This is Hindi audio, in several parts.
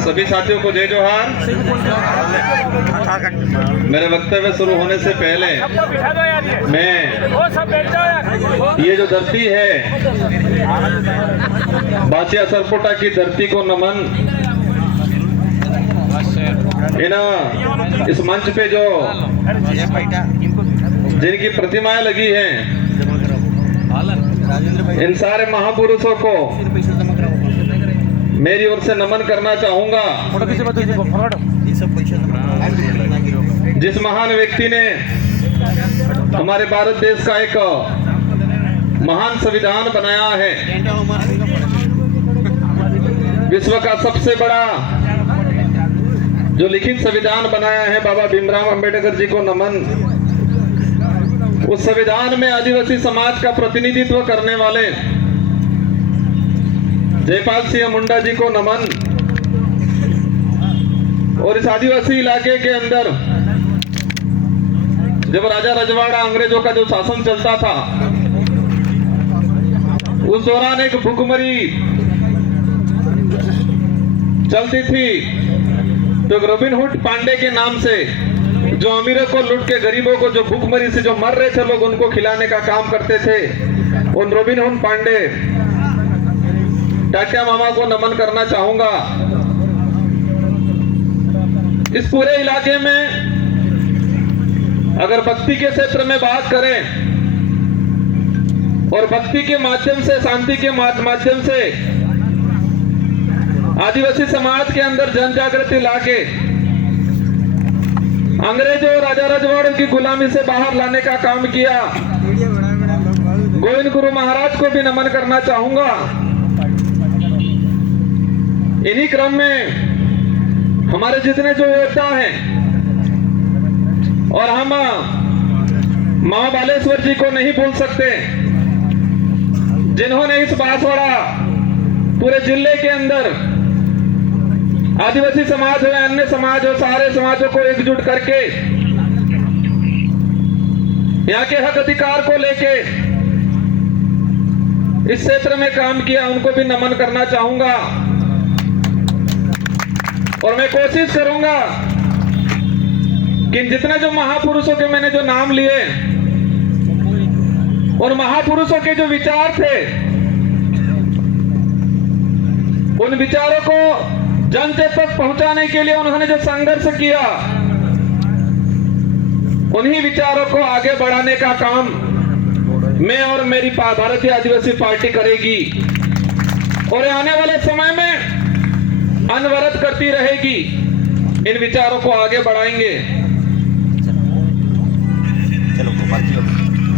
सभी साथियों को जय जोहार। मेरे वक्तव्य शुरू होने से पहले मैं ये जो धरती है बाचिया सरपोटा की धरती को नमन। इस मंच पे जो जिनकी प्रतिमाएं लगी हैं इन सारे महापुरुषों को मेरी ओर से नमन करना चाहूंगा। जिस महान व्यक्ति ने हमारे भारत देश का एक महान संविधान बनाया है, विश्व का सबसे बड़ा जो लिखित संविधान बनाया है, बाबा भीमराव अंबेडकर जी को नमन। उस संविधान में आदिवासी समाज का प्रतिनिधित्व करने वाले जयपाल सिंह मुंडा जी को नमन। और इस आदिवासी इलाके के अंदर जब राजा रजवाड़ा अंग्रेजों का जो शासन चलता था, उस दौरान एक भुखमरी चलती थी। तो रॉबिन हुड पांडे के नाम से जो अमीरों को लूट के गरीबों को जो भूखमरी से जो मर रहे थे लोग, उनको खिलाने का काम करते थे। उन रॉबिन हुड पांडे टाटिया मामा को नमन करना चाहूंगा। इस पूरे इलाके में अगर भक्ति के क्षेत्र में बात करें और भक्ति के माध्यम से, शांति के माध्यम से आदिवासी समाज के अंदर जन जागृति लाके अंग्रेजों और राजा रजवाड़ों की गुलामी से बाहर लाने का काम किया। गोविंद गुरु महाराज को भी नमन करना चाहूंगा। इन्हीं क्रम में हमारे जितने जो योद्धा हैं, और हम मां बालेश्वर जी को नहीं भूल सकते, जिन्होंने इस बांसवाड़ा पूरे जिले के अंदर आदिवासी समाज हो, अन्य समाज हो, सारे समाजों को एकजुट करके यहाँ के हक अधिकार को लेके इस क्षेत्र में काम किया। उनको भी नमन करना चाहूंगा। और मैं कोशिश करूंगा कि जितने जो महापुरुषों के मैंने जो नाम लिए और महापुरुषों के जो विचार थे, उन विचारों को जन तक पहुंचाने के लिए उन्होंने जो संघर्ष किया, उन्हीं विचारों को आगे बढ़ाने का काम मैं और मेरी भारतीय आदिवासी पार्टी करेगी और आने वाले समय में अनवरत करती रहेगी। इन विचारों को आगे बढ़ाएंगे।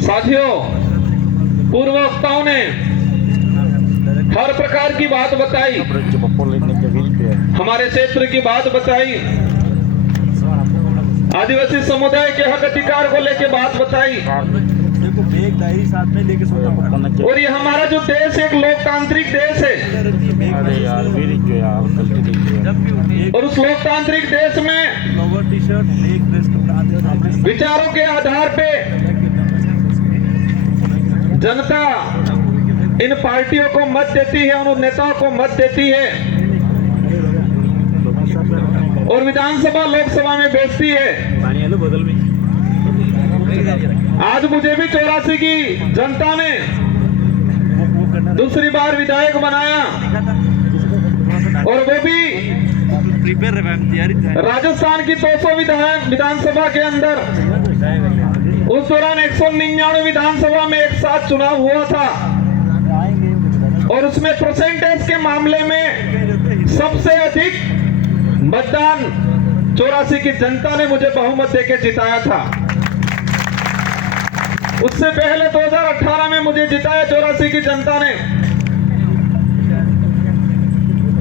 साथियों, पूर्व वक्ताओं ने हर प्रकार की बात बताई, हमारे क्षेत्र की बात बताई, आदिवासी समुदाय के हक अधिकार को लेके बात बताई। और ये हमारा जो देश एक लोकतांत्रिक देश है, और उस लोकतांत्रिक देश में विचारों के आधार पे जनता इन पार्टियों को मत देती है, उन नेताओं को मत देती है और विधानसभा लोकसभा में भेजती है। आज मुझे भी 84 की जनता ने दूसरी बार विधायक बनाया, और वो भी राजस्थान की 200 विधानसभा के अंदर। उस दौरान 199 विधानसभा में एक साथ चुनाव हुआ था, और उसमें परसेंटेज के मामले में सबसे अधिक मतदान 84 की जनता ने मुझे बहुमत देके जिताया था। उससे पहले 2018 में मुझे जिताया 84 की जनता ने।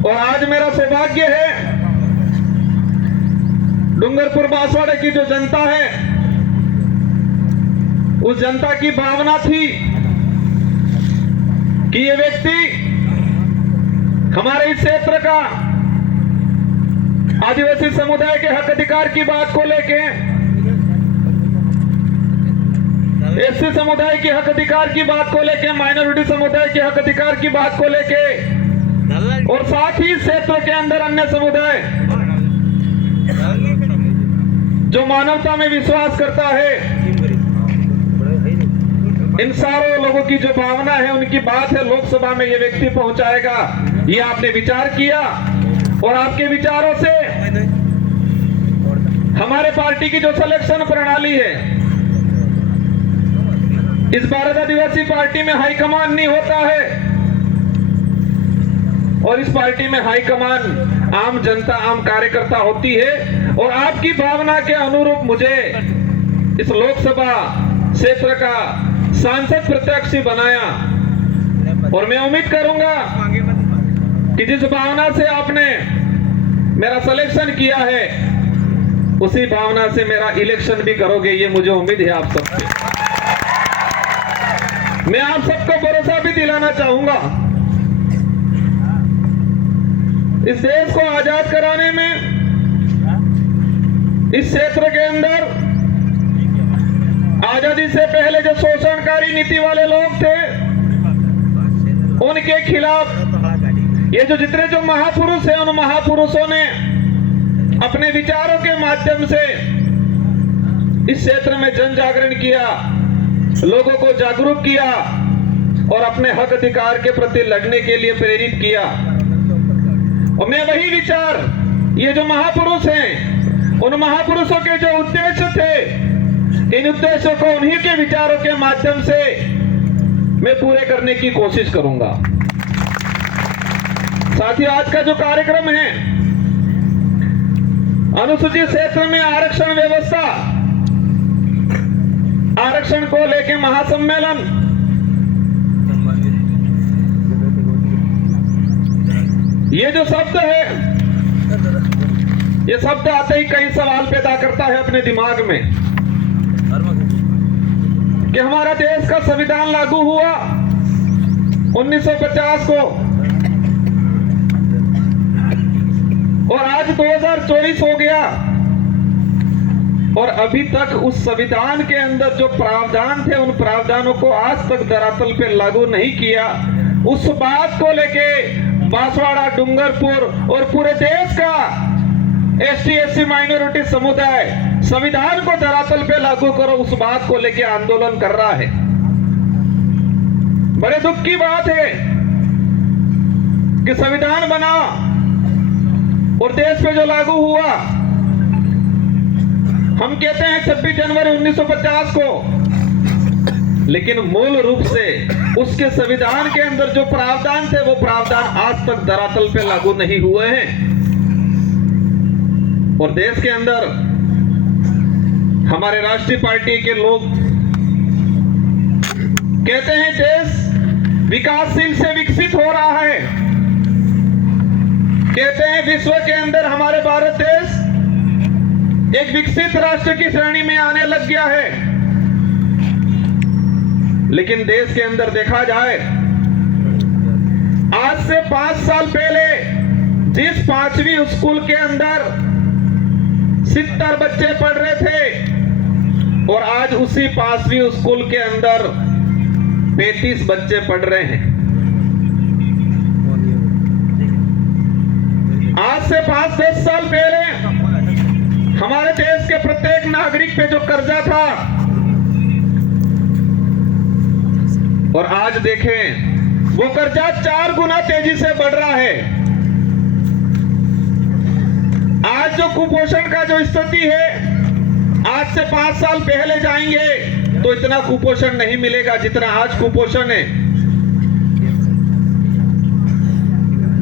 और आज मेरा सौभाग्य है, डूंगरपुर बांसवाड़े की जो जनता है, उस जनता की भावना थी कि ये व्यक्ति हमारे इस क्षेत्र का आदिवासी समुदाय के हक अधिकार की बात को लेके, एससी समुदाय के हक अधिकार की बात को लेके, माइनॉरिटी समुदाय के हक अधिकार की बात को लेके और साथ ही क्षेत्र के अंदर अन्य समुदाय जो मानवता में विश्वास करता है, इन सारों लोगों की जो भावना है, उनकी बात है लोकसभा में ये व्यक्ति पहुंचाएगा। ये आपने विचार किया और आपके विचारों से हमारे पार्टी की जो सिलेक्शन प्रणाली है, इस भारत आदिवासी पार्टी में हाईकमान नहीं होता है और इस पार्टी में हाईकमान आम जनता, आम कार्यकर्ता होती है। और आपकी भावना के अनुरूप मुझे इस लोकसभा क्षेत्र का सांसद प्रत्याशी बनाया और मैं उम्मीद करूंगा कि जिस भावना से आपने मेरा सिलेक्शन किया है, उसी भावना से मेरा इलेक्शन भी करोगे, ये मुझे उम्मीद है आप सबसे। मैं आप सबको भरोसा भी दिलाना चाहूंगा, इस देश को आजाद कराने में इस क्षेत्र के अंदर आजादी से पहले जो शोषणकारी नीति वाले लोग थे, उनके खिलाफ ये जो जितने जो महापुरुष हैं, उन महापुरुषों ने अपने विचारों के माध्यम से इस क्षेत्र में जन जागरण किया, लोगों को जागरूक किया और अपने हक अधिकार के प्रति लड़ने के लिए प्रेरित किया। और मैं वही विचार, ये जो महापुरुष हैं, उन महापुरुषों के जो उद्देश्य थे, इन उद्देश्यों को उन्हीं के विचारों के माध्यम से मैं पूरे करने की कोशिश करूंगा। साथ ही आज का जो कार्यक्रम है, अनुसूचित क्षेत्र में आरक्षण व्यवस्था, आरक्षण को लेकर महासम्मेलन, ये जो शब्द है, ये शब्द आते ही कई सवाल पैदा करता है अपने दिमाग में कि हमारा देश का संविधान लागू हुआ 1950 को और आज 2024 हो गया और अभी तक उस संविधान के अंदर जो प्रावधान थे, उन प्रावधानों को आज तक धरातल पे लागू नहीं किया। उस बात को लेके बांसवाड़ा, डूंगरपुर और पूरे देश का एसटी एससी माइनॉरिटी समुदाय संविधान को धरातल पे लागू करो, उस बात को लेके आंदोलन कर रहा है। बड़े दुख की बात है कि संविधान बना और देश पे जो लागू हुआ, हम कहते हैं 26 जनवरी 1950 को, लेकिन मूल रूप से उसके संविधान के अंदर जो प्रावधान थे, वो प्रावधान आज तक धरातल पे लागू नहीं हुए हैं। और देश के अंदर हमारे राष्ट्रीय पार्टी के लोग कहते हैं देश विकासशील से विकसित हो रहा है, कहते हैं विश्व के अंदर हमारे भारत देश एक विकसित राष्ट्र की श्रेणी में आने लग गया है। लेकिन देश के अंदर देखा जाए, आज से 5 साल पहले जिस 5वीं स्कूल के अंदर 70 बच्चे पढ़ रहे थे और आज उसी 5वीं स्कूल के अंदर 35 बच्चे पढ़ रहे हैं। आज से 5-10 साल पहले हमारे देश के प्रत्येक नागरिक पे जो कर्जा था, और आज देखें वो कर्जा 4 गुना तेजी से बढ़ रहा है। आज जो कुपोषण का जो स्थिति है, आज से 5 साल पहले जाएंगे तो इतना कुपोषण नहीं मिलेगा जितना आज कुपोषण है।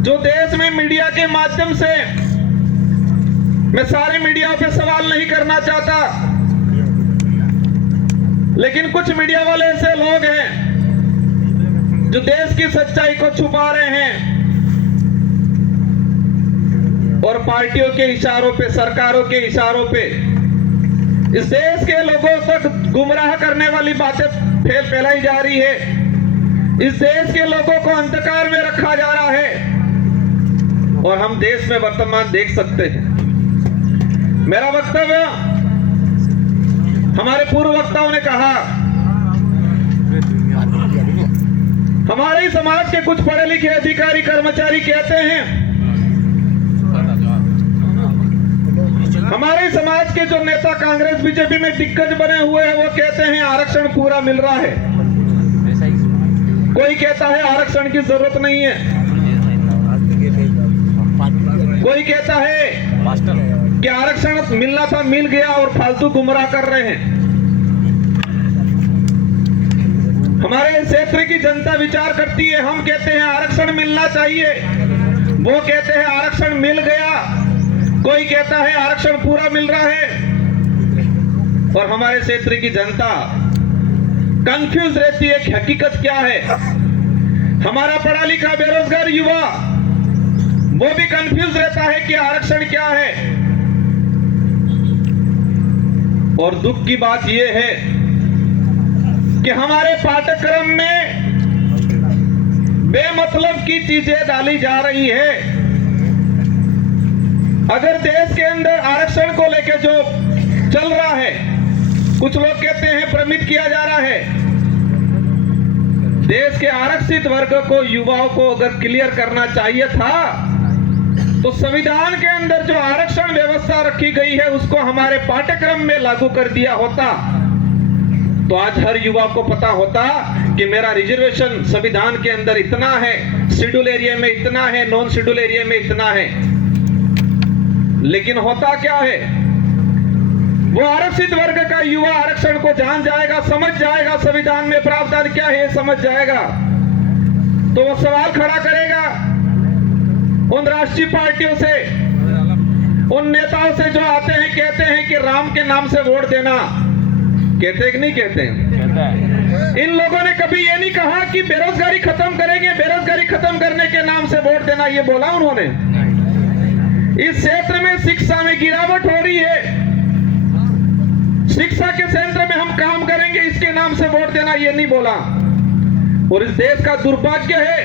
जो देश में मीडिया के माध्यम से, मैं सारे मीडिया पे सवाल नहीं करना चाहता, लेकिन कुछ मीडिया वाले ऐसे लोग हैं जो देश की सच्चाई को छुपा रहे हैं और पार्टियों के इशारों पे, सरकारों के इशारों पे इस देश के लोगों तक गुमराह करने वाली बातें फैलाई जा रही है। इस देश के लोगों को अंधकार में रखा जा रहा है और हम देश में वर्तमान देख सकते हैं। मेरा वक्तव्य, हमारे पूर्व वक्ताओं ने कहा, हमारे ही समाज के कुछ पढ़े लिखे अधिकारी कर्मचारी कहते हैं, हमारे समाज के जो नेता कांग्रेस बीजेपी में दिग्गज बने हुए हैं वो कहते हैं आरक्षण पूरा मिल रहा है। कोई कहता है आरक्षण की जरूरत नहीं है, कोई कहता है कि आरक्षण मिलना था मिल गया और फालतू गुमराह कर रहे हैं। हमारे क्षेत्र की जनता विचार करती है, हम कहते हैं आरक्षण मिलना चाहिए, वो कहते हैं आरक्षण मिल गया, कोई कहता है आरक्षण पूरा मिल रहा है। और हमारे क्षेत्र की जनता कंफ्यूज रहती है कि हकीकत क्या है। हमारा पढ़ा लिखा बेरोजगार युवा वो भी कंफ्यूज रहता है कि आरक्षण क्या है। और दुख की बात यह है कि हमारे पाठ्यक्रम में बेमतलब की चीजें डाली जा रही है। अगर देश के अंदर आरक्षण को लेकर जो चल रहा है, कुछ लोग कहते हैं भ्रमित किया जा रहा है। देश के आरक्षित वर्ग को, युवाओं को अगर क्लियर करना चाहिए था तो संविधान के अंदर जो आरक्षण व्यवस्था रखी गई है उसको हमारे पाठ्यक्रम में लागू कर दिया होता तो आज हर युवा को पता होता कि मेरा रिजर्वेशन संविधान के अंदर इतना है, शेड्यूल एरिया में इतना है, नॉन शेड्यूल एरिया में इतना है। लेकिन होता क्या है, वो आरक्षित वर्ग का युवा आरक्षण को जान जाएगा, समझ जाएगा संविधान में प्रावधान क्या है समझ जाएगा, तो वो सवाल खड़ा करेगा उन राष्ट्रीय पार्टियों से, उन नेताओं से जो आते हैं कहते हैं कि राम के नाम से वोट देना। कहते कि नहीं कहते हैं? इन लोगों ने कभी ये नहीं कहा कि बेरोजगारी खत्म करेंगे, बेरोजगारी खत्म करने के नाम से वोट देना, ये बोला उन्होंने? इस क्षेत्र में शिक्षा में गिरावट हो रही है, शिक्षा के क्षेत्र में हम काम करेंगे इसके नाम से वोट देना, ये नहीं बोला। और इस देश का दुर्भाग्य है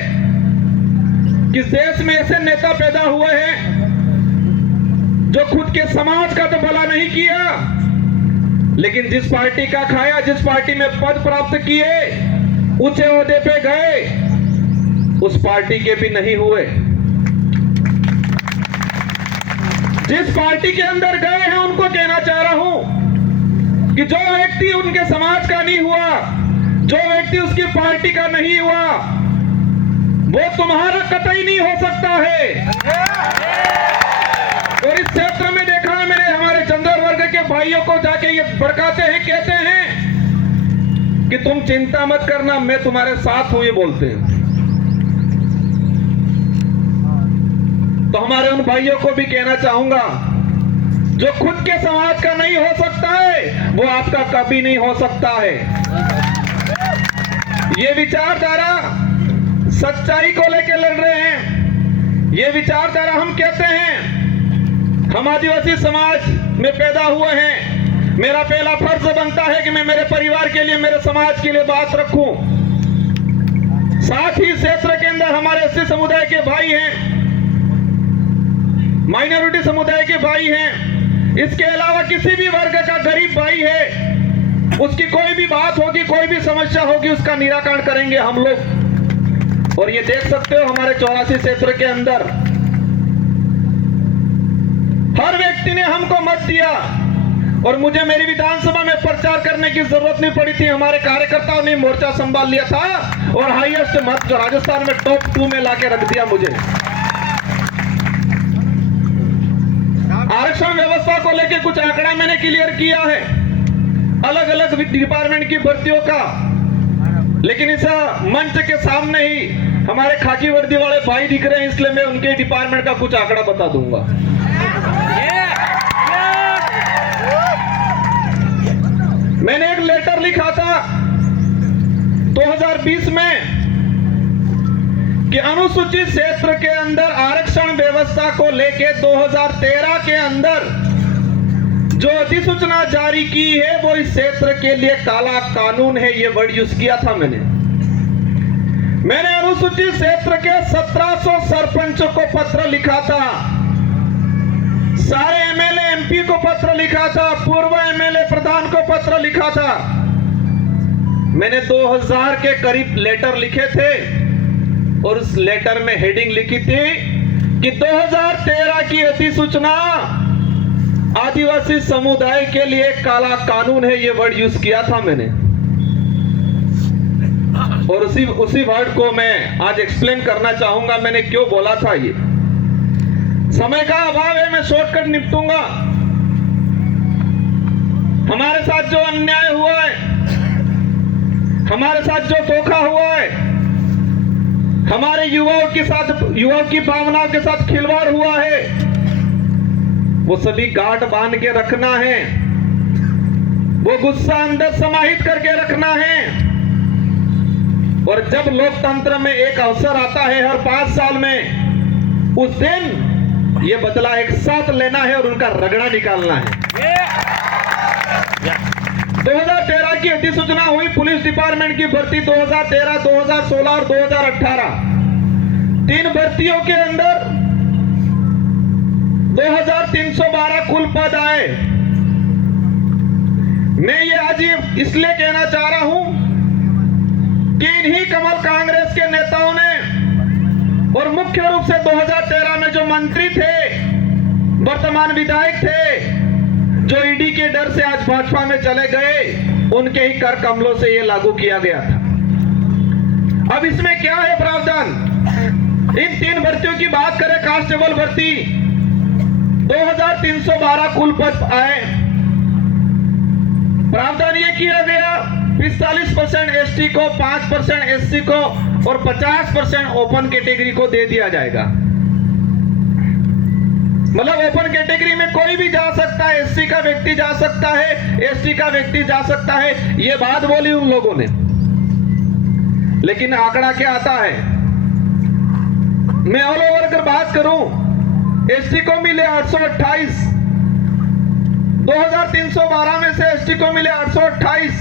कि इस देश में ऐसे नेता पैदा हुए हैं जो खुद के समाज का तो भला नहीं किया, लेकिन जिस पार्टी का खाया, जिस पार्टी में पद प्राप्त किए, ऊंचे ओहदे पे गए, उस पार्टी के भी नहीं हुए। जिस पार्टी के अंदर गए हैं उनको कहना चाह रहा हूं कि जो व्यक्ति उनके समाज का नहीं हुआ, जो व्यक्ति उसकी पार्टी का नहीं हुआ, वो तुम्हारा कतई नहीं हो सकता है। और इस क्षेत्र में देखा है मैंने, हमारे जनरल वर्ग के भाइयों को जाके ये भड़काते हैं, कहते हैं कि तुम चिंता मत करना, मैं तुम्हारे साथ हूं, ये बोलते हैं। तो हमारे उन भाइयों को भी कहना चाहूंगा, जो खुद के समाज का नहीं हो सकता है वो आपका कभी नहीं हो सकता है। ये विचारधारा सच्चाई को लेकर लड़ रहे हैं। ये विचारधारा, हम कहते हैं हम आदिवासी समाज में पैदा हुए हैं, मेरा पहला फर्ज बनता है कि मैं मेरे परिवार के लिए, मेरे समाज के लिए बात रखूं। साथ ही क्षेत्र के अंदर हमारे एससी समुदाय के भाई हैं, माइनॉरिटी समुदाय के भाई हैं, इसके अलावा किसी भी वर्ग का गरीब भाई है, उसकी कोई भी बात होगी, कोई भी समस्या होगी, उसका निराकरण करेंगे हम लोग। और ये देख सकते हो हमारे 84 क्षेत्र के अंदर हर व्यक्ति ने हमको मत दिया और मुझे मेरी विधानसभा में प्रचार करने की जरूरत नहीं पड़ी थी। हमारे कार्यकर्ताओं ने मोर्चा संभाल लिया था और हाईएस्ट मत जो राजस्थान में टॉप 2 में लाके रख दिया मुझे। आरक्षण व्यवस्था को लेकर कुछ आंकड़ा मैंने क्लियर किया है, अलग अलग डिपार्टमेंट की भर्तियों का, लेकिन इस मंच के सामने ही हमारे खाकी वर्दी वाले भाई दिख रहे हैं, इसलिए मैं उनके डिपार्टमेंट का कुछ आंकड़ा बता दूंगा। मैंने एक लेटर लिखा था 2020 में कि अनुसूचित क्षेत्र के अंदर आरक्षण व्यवस्था को लेके 2013 के अंदर जो अधिसूचना जारी की है वो इस क्षेत्र के लिए काला कानून है, ये वर्ड यूज किया था मैंने अनुसूचित क्षेत्र के 1700 सरपंचों को पत्र लिखा था, सारे एमएलए एमपी को पत्र लिखा था, पूर्व एमएलए प्रधान को पत्र लिखा था मैंने 2000 के करीब लेटर लिखे थे और उस लेटर में हेडिंग लिखी थी कि 2013 की अधिसूचना आदिवासी समुदाय के लिए काला कानून है, ये वर्ड यूज किया था मैंने। और उसी वर्ड को मैं आज एक्सप्लेन करना चाहूंगा मैंने क्यों बोला था। ये समय का अभाव है, मैं शॉर्टकट निपटूंगा। हमारे साथ जो अन्याय हुआ है, हमारे साथ जो धोखा हुआ है, हमारे युवाओं की भावनाओं के साथ खिलवाड़ हुआ है, वो सभी गांठ बांध के रखना है, वो गुस्सा अंदर समाहित करके रखना है। और जब लोकतंत्र में एक अवसर आता है हर 5 साल में, उस दिन ये बदला एक साथ लेना है और उनका रगड़ा निकालना है। 2013 की अधिसूचना हुई पुलिस डिपार्टमेंट की भर्ती 2013, 2016 और 2018। 3 भर्तियों के अंदर 2312 कुल पद आए। मैं ये आज इसलिए कहना चाह रहा हूं कि इन्हीं कमल कांग्रेस के नेताओं ने, और मुख्य रूप से 2013 में जो मंत्री थे, वर्तमान विधायक थे, जो ईडी के डर से आज भाजपा में चले गए, उनके ही कर कमलों से यह लागू किया गया था। अब इसमें क्या है प्रावधान? इन 3 भर्तियों की बात करें, कांस्टेबल भर्ती 2312 कुल पद आए। प्रावधान यह किया गया 45% एसटी को, 5% एससी को और 50% ओपन कैटेगरी को दे दिया जाएगा। मतलब ओपन कैटेगरी में कोई भी जा सकता है, एससी का व्यक्ति जा सकता है, एसटी का व्यक्ति जा सकता है। ये बात बोली उन लोगों ने, लेकिन आंकड़ा क्या आता है? मैं ऑल ओवर अगर बात करूं, एसटी को मिले 828, 2312 में से एसटी को मिले 828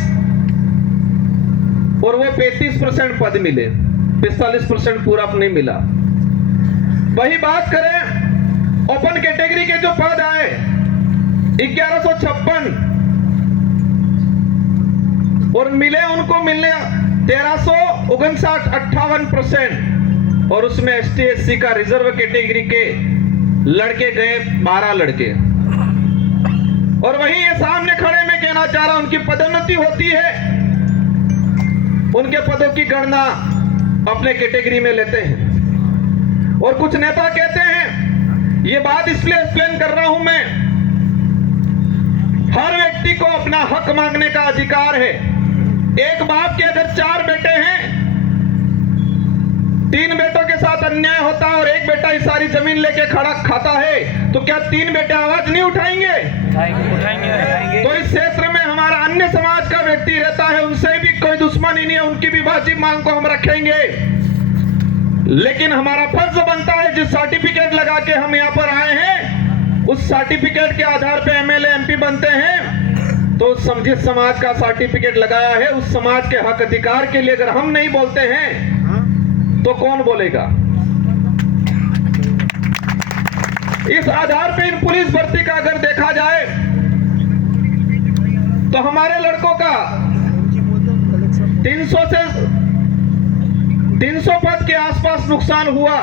और वो 35% पद मिले, 45% पूरा नहीं मिला। वही बात करें ओपन कैटेगरी के जो पद आए 1156 और मिले उनको 1359, 58%। और उसमें एसटी एससी का रिजर्व कैटेगरी के लड़के गए 12 लड़के। और वहीं ये सामने खड़े मैं कहना चाह रहा हूं, उनकी पदोन्नति होती है, उनके पदों की गणना अपने कैटेगरी में लेते हैं। और कुछ नेता कहते हैं, ये बात इसलिए एक्सप्लेन कर रहा हूं मैं, हर व्यक्ति को अपना हक मांगने का अधिकार है। एक बाप के अगर 4 बेटे हैं, 3 बेटों के साथ अन्याय होता है और एक बेटा ही सारी जमीन लेके खड़ा खाता है, तो क्या 3 बेटे आवाज नहीं उठाएंगे? उठाएंगे। तो इस क्षेत्र में हमारा अन्य समाज का व्यक्ति रहता है, उनसे भी कोई दुश्मनी नहीं है, उनकी भी वाजिब मांग को हम रखेंगे। लेकिन हमारा फर्ज बनता है, जिस सर्टिफिकेट लगा के हम यहाँ पर आए हैं, उस सर्टिफिकेट के आधार पे एमएलए एमपी बनते हैं, तो जिस समाज का सर्टिफिकेट लगाया है, उस समाज के हक अधिकार के लिए अगर हम नहीं बोलते हैं तो कौन बोलेगा? इस आधार पे इन पुलिस भर्ती का अगर देखा जाए तो हमारे लड़कों का 300 पद के आसपास नुकसान हुआ।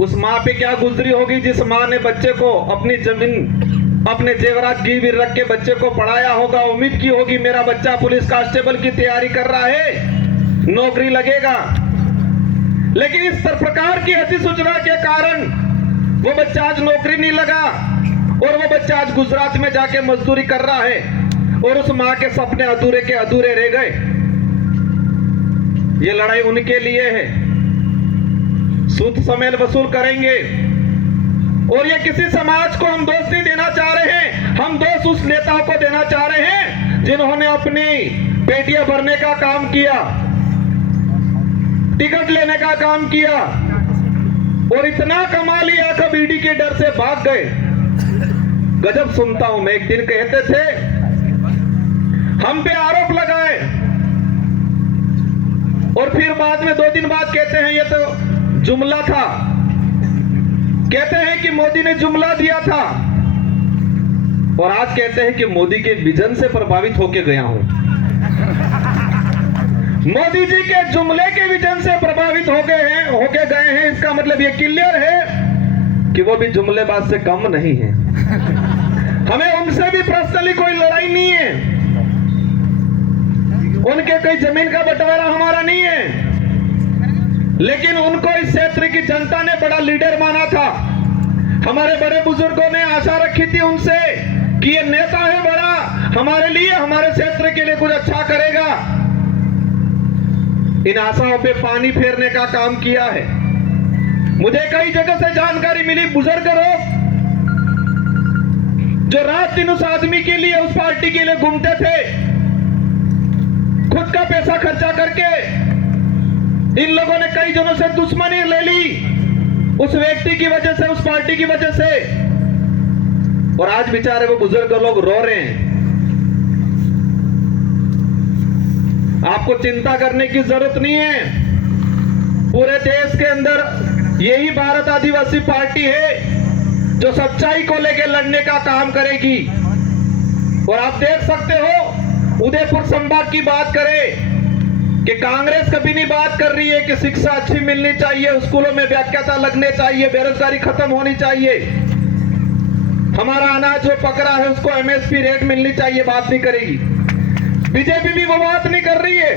उस मां पे क्या गुजरी होगी जिस मां ने बच्चे को अपनी जमीन, अपने जेवरात गिरवी रख के बच्चे को पढ़ाया होगा, उम्मीद की होगी मेरा बच्चा पुलिस कांस्टेबल की तैयारी कर रहा है, नौकरी लगेगा। लेकिन इस प्रकार की अधिसूचना के कारण वो बच्चा आज नौकरी नहीं लगा और वो बच्चा आज गुजरात में जाके मजदूरी कर रहा है और उस मां के सपने अधूरे के अधूरे रह गए। ये लड़ाई उनके लिए है, सूद समेत वसूल करेंगे। और ये किसी समाज को हम दोष नहीं देना चाह रहे हैं, हम दोष उस नेताओं को देना चाह रहे हैं जिन्होंने अपनी पेटियां भरने का काम किया, टिकट लेने का काम किया और इतना कमा लिया कि ईडी के डर से भाग गए। गजब सुनता हूं मैं। एक दिन कहते थे हम पे आरोप लगाए और फिर बाद में 2 दिन बाद कहते हैं ये तो जुमला था, कहते हैं कि मोदी ने जुमला दिया था और आज कहते हैं कि मोदी के विजन से प्रभावित होकर गया हूं। मोदी जी के जुमले के विजन से प्रभावित होके गए हैं। इसका मतलब ये क्लियर है कि वो भी जुमलेबाज से कम नहीं है। हमें उनसे भी पर्सनली कोई लड़ाई नहीं है, उनके कोई जमीन का बंटवारा हमारा नहीं है, लेकिन उनको इस क्षेत्र की जनता ने बड़ा लीडर माना था। हमारे बड़े बुजुर्गों ने आशा रखी थी उनसे कि ये नेता है बड़ा, हमारे लिए, हमारे क्षेत्र के लिए कुछ अच्छा करेगा। इन आशाओं पे पानी फेरने का काम किया है। मुझे कई जगह से जानकारी मिली, बुजुर्ग लोग जो रात दिन उस आदमी के लिए, उस पार्टी के लिए घूमते थे, खुद का पैसा खर्चा करके इन लोगों ने कई जनों से दुश्मनी ले ली उस व्यक्ति की वजह से, उस पार्टी की वजह से, और आज बेचारे वो बुजुर्ग लोग रो रहे हैं। आपको चिंता करने की जरूरत नहीं है। पूरे देश के अंदर यही भारत आदिवासी पार्टी है जो सच्चाई को लेकर लड़ने का काम करेगी। और आप देख सकते हो, उदयपुर संभाग की बात करें कि कांग्रेस कभी नहीं बात कर रही है कि शिक्षा अच्छी मिलनी चाहिए, स्कूलों में व्याख्याता लगने चाहिए, बेरोजगारी खत्म होनी चाहिए, हमारा अनाज जो पकड़ा है उसको एमएसपी रेट मिलनी चाहिए, बात नहीं करेगी। बीजेपी भी वो बात नहीं कर रही है।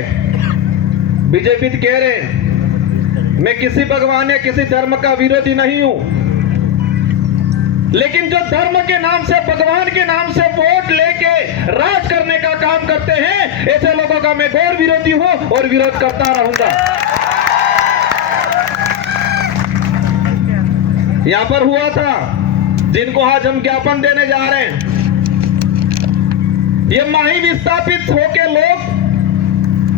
बीजेपी कह रहे हैं मैं किसी भगवान या किसी धर्म का विरोधी नहीं हूं, लेकिन जो धर्म के नाम से, भगवान के नाम से वोट लेके राज करने का काम करते हैं, ऐसे लोगों का मैं घोर विरोधी हूं और विरोध करता रहूंगा। यहां पर हुआ था, जिनको आज हम ज्ञापन देने जा रहे हैं, ये माही विस्थापित होके लोग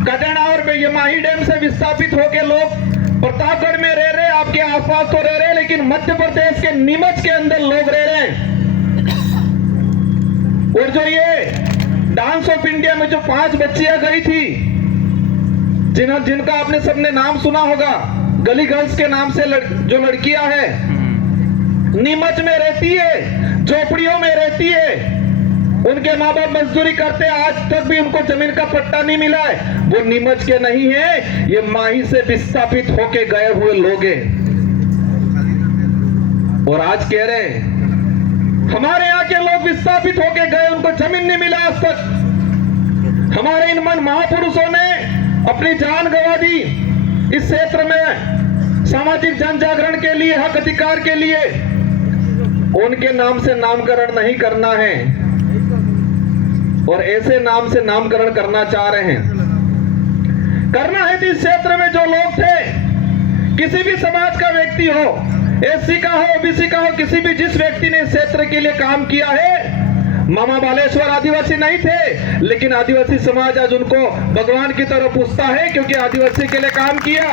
कटना और ये माही डैम से विस्थापित होके लोग प्रतापगढ़ में रह रहे, आपके आसपास तो रह रहे, लेकिन मध्य प्रदेश के नीमच के अंदर लोग रह रहे हैं। और जो ये डांस ऑफ इंडिया में जो 5 बच्चियां गई थी, जिनका आपने सबने नाम सुना होगा, गली गर्ल्स के नाम से जो लड़कियां हैं, नीमच में रहती है, झोपड़ियों में रहती है, उनके माँ बाप मजदूरी करते हैं, आज तक भी उनको जमीन का पट्टा नहीं मिला है। वो नीमच के नहीं है, ये माही से विस्थापित होके गए हुए लोग हैं। और आज कह रहे हैं हमारे यहाँ के लोग विस्थापित होके गए, उनको जमीन नहीं मिला आज तक। हमारे इन महापुरुषों ने अपनी जान गंवा दी इस क्षेत्र में सामाजिक जन जागरण के लिए, हक अधिकार के लिए। उनके नाम से नामकरण नहीं करना है, और ऐसे नाम से नामकरण करना चाह रहे हैं। करना है तो इस क्षेत्र में जो लोग थे, किसी भी समाज का व्यक्ति हो, एससी का हो, ओबीसी का हो, किसी भी जिस व्यक्ति ने इस क्षेत्र के लिए काम किया है, मामा बालेश्वर आदिवासी नहीं थे, लेकिन आदिवासी समाज आज उनको भगवान की तरफ पूछता है क्योंकि आदिवासी के लिए काम किया।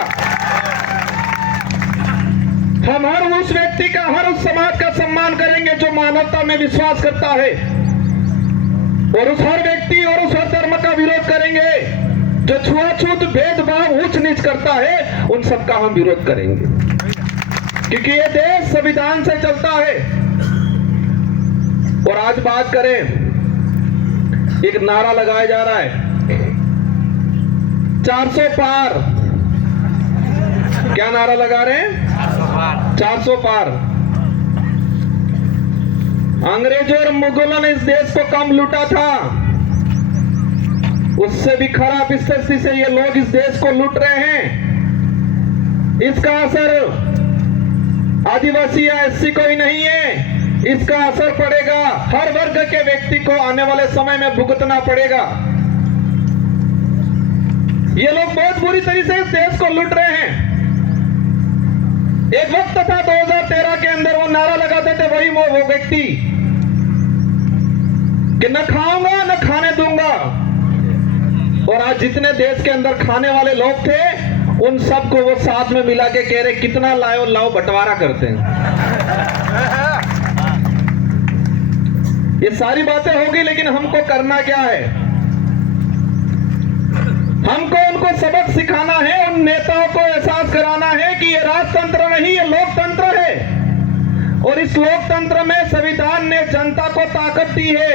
हम हर उस व्यक्ति का, हर उस समाज का सम्मान करेंगे जो मानवता में विश्वास करता है, और उस हर व्यक्ति और उस हर धर्म का विरोध करेंगे जो छुआछूत, भेदभाव, ऊंच नीच करता है, उन सबका हम विरोध करेंगे, क्योंकि ये देश संविधान से चलता है। और आज बात करें, एक नारा लगाया जा रहा है 400 पार। क्या नारा लगा रहे हैं? 400 पार। अंग्रेजों और मुगलों ने इस देश को कम लूटा था, उससे भी खराब स्थिति से ये लोग इस देश को लूट रहे हैं। इसका असर आदिवासी या एससी को ही नहीं है, इसका असर पड़ेगा हर वर्ग के व्यक्ति को, आने वाले समय में भुगतना पड़ेगा। ये लोग बहुत बुरी तरीके से इस देश को लूट रहे हैं। एक वक्त था 2013 के अंदर वो नारा लगाते थे वही वो व्यक्ति कि न खाऊंगा न खाने दूंगा, और आज जितने देश के अंदर खाने वाले लोग थे उन सबको वो साथ में मिला के कह रहे कितना लाओ लाओ, बंटवारा करते हैं। ये सारी बातें होगी, लेकिन हमको करना क्या है? हमको उनको सबक सिखाना है, उन नेताओं को एहसास कराना है कि ये राजतंत्र नहीं, ये लोकतंत्र है, और इस लोकतंत्र में संविधान ने जनता को ताकत दी है,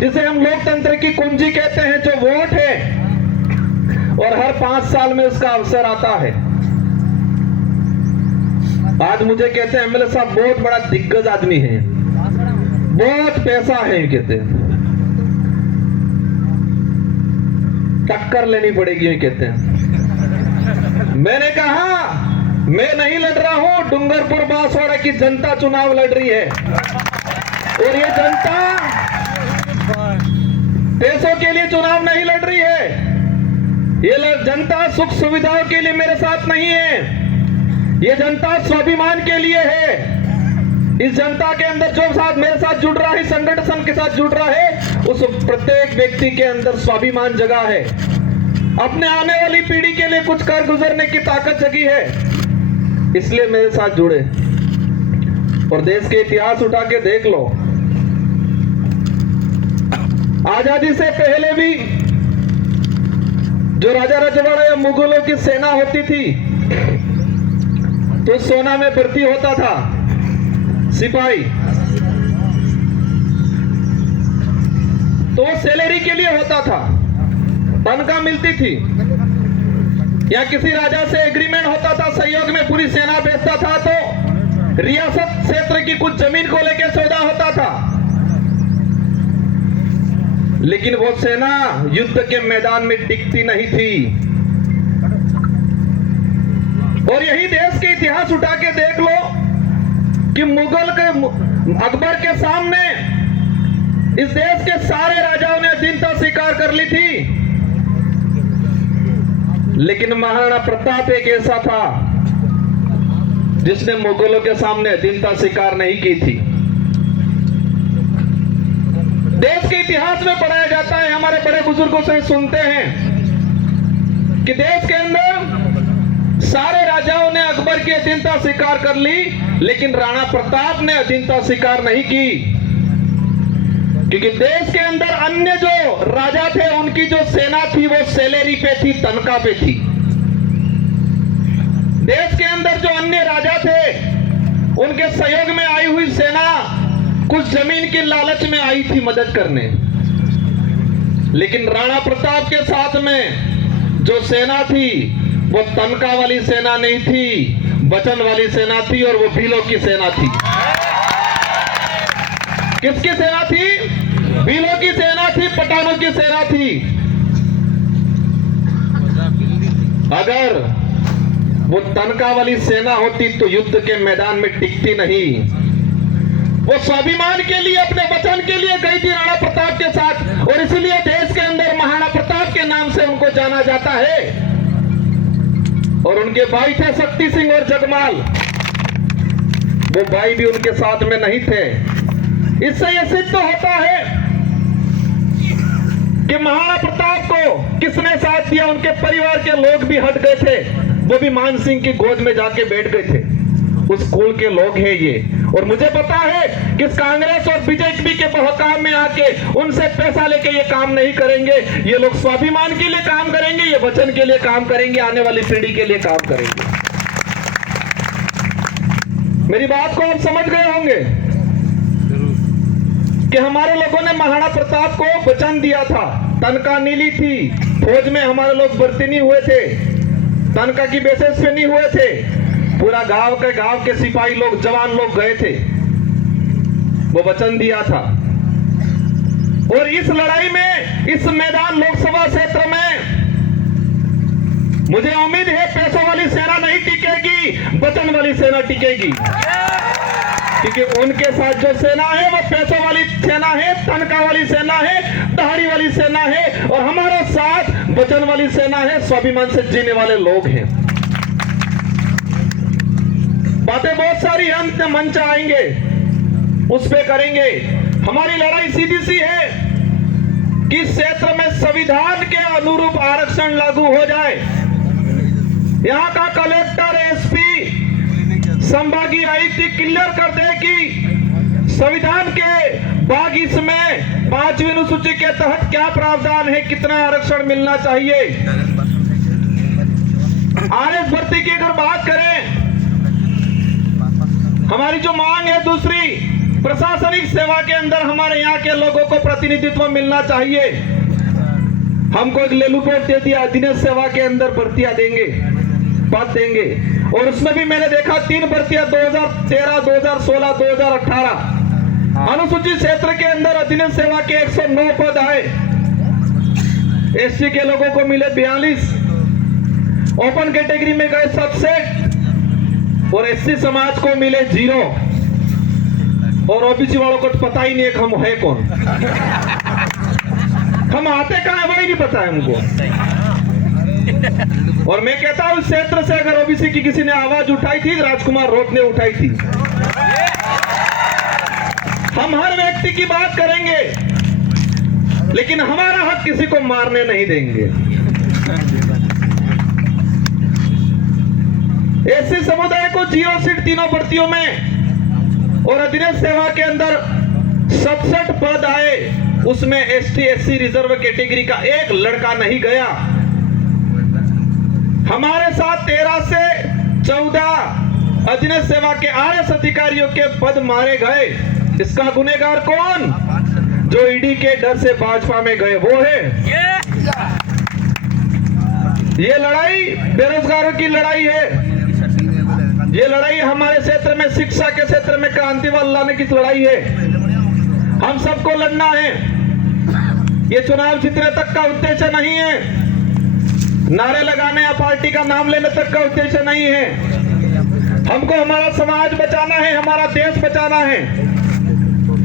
जिसे हम लोकतंत्र की कुंजी कहते हैं, जो वोट है। और हर 5 साल में उसका अवसर आता है। आज मुझे कहते हैं एमएलए साहब बहुत बड़ा दिग्गज आदमी है, बहुत पैसा है, कहते हैं टक्कर लेनी पड़ेगी, ये कहते हैं। मैंने कहा मैं नहीं लड़ रहा हूं, डूंगरपुर बांसवाड़ा की जनता चुनाव लड़ रही है, और ये जनता पैसों के लिए चुनाव नहीं लड़ रही है। ये जनता सुख सुविधाओं के लिए मेरे साथ नहीं है, ये जनता स्वाभिमान के लिए है। इस जनता के अंदर जो साथ मेरे साथ जुड़ रहा है, संगठन के साथ जुड़ रहा है, उस प्रत्येक व्यक्ति के अंदर स्वाभिमान जगा है, अपने आने वाली पीढ़ी के लिए कुछ कर गुजरने की ताकत जगी है, इसलिए मेरे साथ जुड़े। और देश के इतिहास उठा के देख लो, आजादी से पहले भी जो राजा रजवाड़ा या मुगलों की सेना होती थी तो सोना में भर्ती होता था सिपाही, तो सैलरी के लिए होता था, तनख्वाह मिलती थी, या किसी राजा से एग्रीमेंट होता था, सहयोग में पूरी सेना भेजता था तो रियासत क्षेत्र की कुछ जमीन को लेकर सौदा होता था। लेकिन वो सेना युद्ध के मैदान में टिकती नहीं थी। और यही देश के इतिहास उठा के देख लो कि मुगल के अकबर के सामने इस देश के सारे राजाओं ने अधीनता स्वीकार कर ली थी, लेकिन महाराणा प्रताप एक ऐसा था जिसने मुगलों के सामने अधीनता स्वीकार नहीं की थी। देश के इतिहास में पढ़ाया जाता है, हमारे बड़े बुजुर्गों से सुनते हैं कि देश के अंदर सारे राजाओं ने अकबर की अधीनता स्वीकार कर ली, लेकिन राणा प्रताप ने अधीनता स्वीकार नहीं की, क्योंकि देश के अंदर अन्य जो राजा थे उनकी जो सेना थी वो सैलरी पे थी, तनख्वाह पे थी। देश के अंदर जो अन्य राजा थे उनके सहयोग में आई हुई सेना कुछ जमीन की लालच में आई थी मदद करने, लेकिन राणा प्रताप के साथ में जो सेना थी वो तनख्वाह वाली सेना नहीं थी, वचन वाली सेना थी, और वो भीलों की सेना थी। किसकी सेना थी? भीलों की सेना थी, पठानों की सेना थी। अगर वो तनख्वाह वाली सेना होती तो युद्ध के मैदान में टिकती नहीं। वो स्वाभिमान के लिए, अपने वचन के लिए गई थी राणा प्रताप के साथ, और इसलिए देश के अंदर महाराणा प्रताप के नाम से उनको जाना जाता है। और उनके भाई थे शक्ति सिंह और जगमाल, वो भाई भी उनके साथ में नहीं थे। इससे यह सिद्ध होता है कि महाराणा प्रताप को किसने साथ दिया। उनके परिवार के लोग भी हट गए थे, वो भी मान सिंह की गोद में जाके बैठ गए थे। उस कुल के लोग हैं ये, और मुझे पता है कि कांग्रेस और बीजेपी के बहकाम में आके उनसे पैसा लेके ये काम नहीं करेंगे। ये लोग स्वाभिमान के लिए काम करेंगे, ये वचन के लिए काम करेंगे, आने वाली पीढ़ी के लिए काम करेंगे। मेरी बात को आप समझ गए होंगे कि हमारे लोगों ने महाराणा प्रताप को वचन दिया था, तनख्वाह नीली थी, फौज में हमारे लोग भर्ती नहीं हुए थे, तनख्वाह की बेसिस पे नहीं हुए थे, पूरा गांव के सिपाही लोग, जवान लोग गए थे, वो वचन दिया था। और इस लड़ाई में, इस मैदान लोकसभा क्षेत्र में मुझे उम्मीद है पैसों वाली सेना नहीं टिकेगी, वचन वाली सेना टिकेगी, क्योंकि उनके साथ जो सेना है वो पैसों वाली सेना है, तनख्वाह वाली सेना है, दहाड़ी वाली सेना है, और हमारे साथ वचन वाली सेना है, स्वाभिमान से जीने वाले लोग हैं। बातें बहुत सारी अंत मंच आएंगे, उस पे करेंगे। हमारी लड़ाई सीधी सी है कि क्षेत्र में संविधान के अनुरूप आरक्षण लागू हो जाए। यहाँ का कलेक्टर, एसपी, संभागीय आयुक्त क्लियर कर दे कि संविधान के भाग इसमें 5वीं अनुसूची के तहत क्या प्रावधान है, कितना आरक्षण मिलना चाहिए। आरएस भर्ती की अगर बात करें, हमारी जो मांग है दूसरी, प्रशासनिक सेवा के अंदर हमारे यहाँ के लोगों को प्रतिनिधित्व मिलना चाहिए। हमको एक लेलूपेट दे दिया, अधीनस्थ सेवा के अंदर भर्तियां देंगे, पद देंगे। और उसमें भी मैंने देखा 3 भर्तियां 2013, 2016, 2018। अनुसूचित क्षेत्र के अंदर अधीनस्थ सेवा के 109 पद आए, एससी के लोगों को मिले 42, ओपन कैटेगरी में गए 67 और एससी समाज को मिले 0 और ओबीसी वालों को तो पता ही नहीं है हम है कौन, हम आते कहां है वही नहीं पता है हमको। और मैं कहता हूं इस क्षेत्र से अगर ओबीसी की किसी ने आवाज उठाई थी, राजकुमार रोत ने उठाई थी। हम हर व्यक्ति की बात करेंगे, लेकिन हमारा हक किसी को मारने नहीं देंगे। एससी समुदाय को 0 सीट तीनों भर्तियों में और अधीनस्थ सेवा के अंदर 67 पद आए, उसमें एसटी एससी रिजर्व कैटेगरी का एक लड़का नहीं गया। हमारे साथ 13 से 14 अधीनस्थ सेवा के आरएस अधिकारियों के पद मारे गए। इसका गुनहगार कौन? जो ईडी के डर से भाजपा में गए वो है। ये लड़ाई बेरोजगारों की लड़ाई है, ये लड़ाई हमारे क्षेत्र में शिक्षा के क्षेत्र में क्रांति लाने की लड़ाई है। हम सबको लड़ना है। ये चुनाव जीतने तक का उद्देश्य नहीं है, नारे लगाने या पार्टी का नाम लेने तक का उद्देश्य नहीं है। हमको हमारा समाज बचाना है, हमारा देश बचाना है।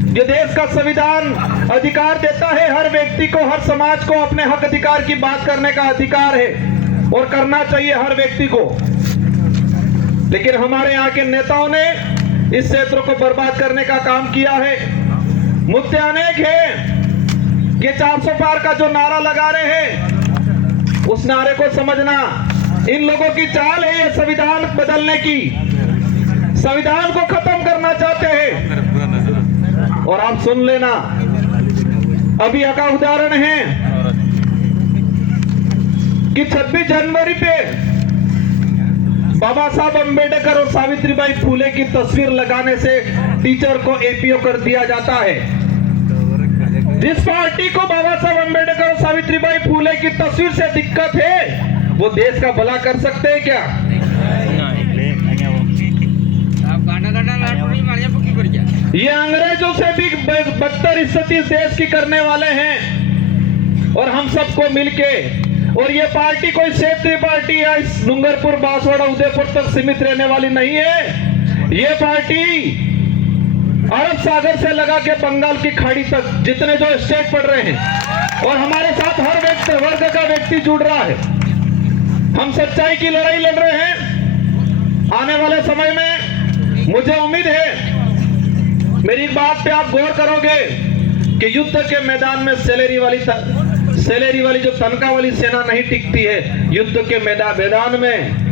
ये देश का संविधान अधिकार देता है हर व्यक्ति को, हर समाज को अपने हक अधिकार की बात करने का अधिकार है और करना चाहिए हर व्यक्ति को। लेकिन हमारे यहाँ के नेताओं ने इस क्षेत्र को बर्बाद करने का काम किया है। मुद्दे अनेक हैं। ये 400 पार का जो नारा लगा रहे हैं, उस नारे को समझना। इन लोगों की चाल है ये संविधान बदलने की, संविधान को खत्म करना चाहते हैं। और आप सुन लेना, अभी का उदाहरण है कि 26 जनवरी पे बाबा साहब अंबेडकर और सावित्रीबाई फूले की तस्वीर लगाने से टीचर को एपीओ कर दिया जाता है। जिस पार्टी को बाबा साहब अंबेडकर और सावित्रीबाई फूले की तस्वीर से दिक्कत है, वो देश का भला कर सकते हैं क्या? ये अंग्रेजों से भी बदतर स्थिति देश की करने वाले हैं। और हम सबको मिलके, और ये पार्टी कोई क्षेत्रीय पार्टी या इस डूंगरपुर, बांसवाड़ा, उदयपुर तक सीमित रहने वाली नहीं है। ये पार्टी अरब सागर से लगा के बंगाल की खाड़ी तक जितने जो स्टेट पड़ रहे हैं, और हमारे साथ हर व्यक्ति वर्ग का व्यक्ति जुड़ रहा है। हम सच्चाई की लड़ाई लड़ रहे हैं। आने वाले समय में मुझे उम्मीद है, मेरी एक बात पे आप गौर करोगे कि युद्ध के मैदान में सैलरी वाली जो तनख्वाह वाली सेना नहीं टिकती है, युद्ध के मैदान में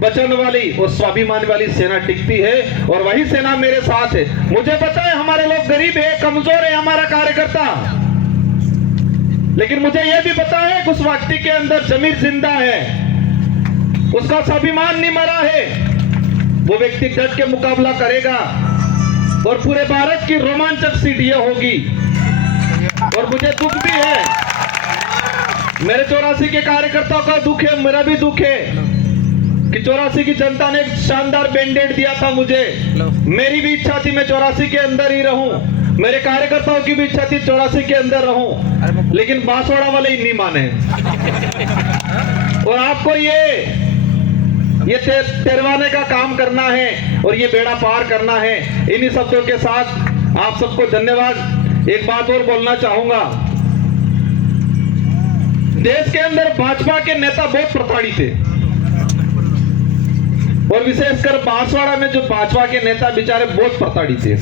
वचन वाली और स्वाभिमान वाली सेना टिकती है। और वही सेना मेरे साथ है। मुझे पता है हमारे लोग गरीब है, कमजोर है हमारा कार्यकर्ता, लेकिन मुझे यह भी पता है उस व्यक्ति के अंदर जमीर जिंदा है, उसका स्वाभिमान नहीं मरा है। वो व्यक्ति डट के मुकाबला करेगा और पूरे भारत की रोमांचक सीट ये होगी। और मुझे दुख भी है, मेरे 84 के कार्यकर्ताओं का दुख है, मेरा भी दुख है कि 84 की जनता ने एक शानदार बैंडेड दिया था मुझे। मेरी भी इच्छा थी मैं 84 के अंदर ही रहूं, मेरे कार्यकर्ताओं की भी इच्छा थी 84 के अंदर रहूं, लेकिन बांसवाड़ा वाले ही नहीं माने। और आपको ये तेरवाने का काम करना है और ये बेड़ा पार करना है। इन्हीं शब्दों के साथ आप सबको धन्यवाद। एक बात और बोलना चाहूंगा, देश के अंदर भाजपा के नेता बहुत प्रताड़ित थे, और विशेषकर बांसवाड़ा में जो भाजपा के नेता बेचारे बहुत प्रताड़ित थे,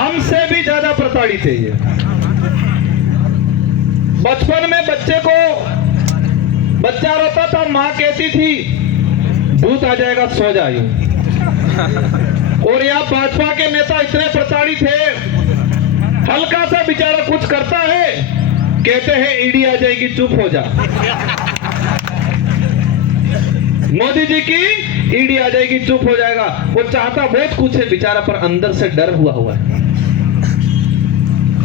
हमसे भी ज्यादा प्रताड़ित थे ये। बचपन में बच्चा रोता था, मां कहती थी भूत आ जाएगा सो जाइए। और यहाँ भाजपा के नेता इतने प्रताड़ित है, हल्का सा बेचारा कुछ करता है, कहते हैं ईडी आ जाएगी चुप हो जा। मोदी जी की ईडी आ जाएगी चुप हो जाएगा। वो चाहता बहुत कुछ है बेचारा, पर अंदर से डर हुआ है।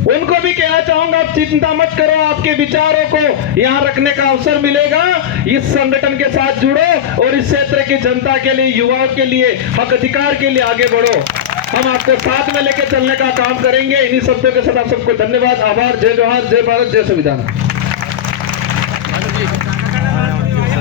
उनको भी कहना चाहूंगा, आप चिंता मत करो, आपके विचारों को यहाँ रखने का अवसर मिलेगा। इस संगठन के साथ जुड़ो और इस क्षेत्र की जनता के लिए, युवाओं के लिए, हक अधिकार के लिए आगे बढ़ो। हम आपको साथ में लेकर चलने का काम करेंगे। इन्हीं शब्दों के साथ आप सबको धन्यवाद, आभार। जय जोहार, जय भारत, जय संविधान।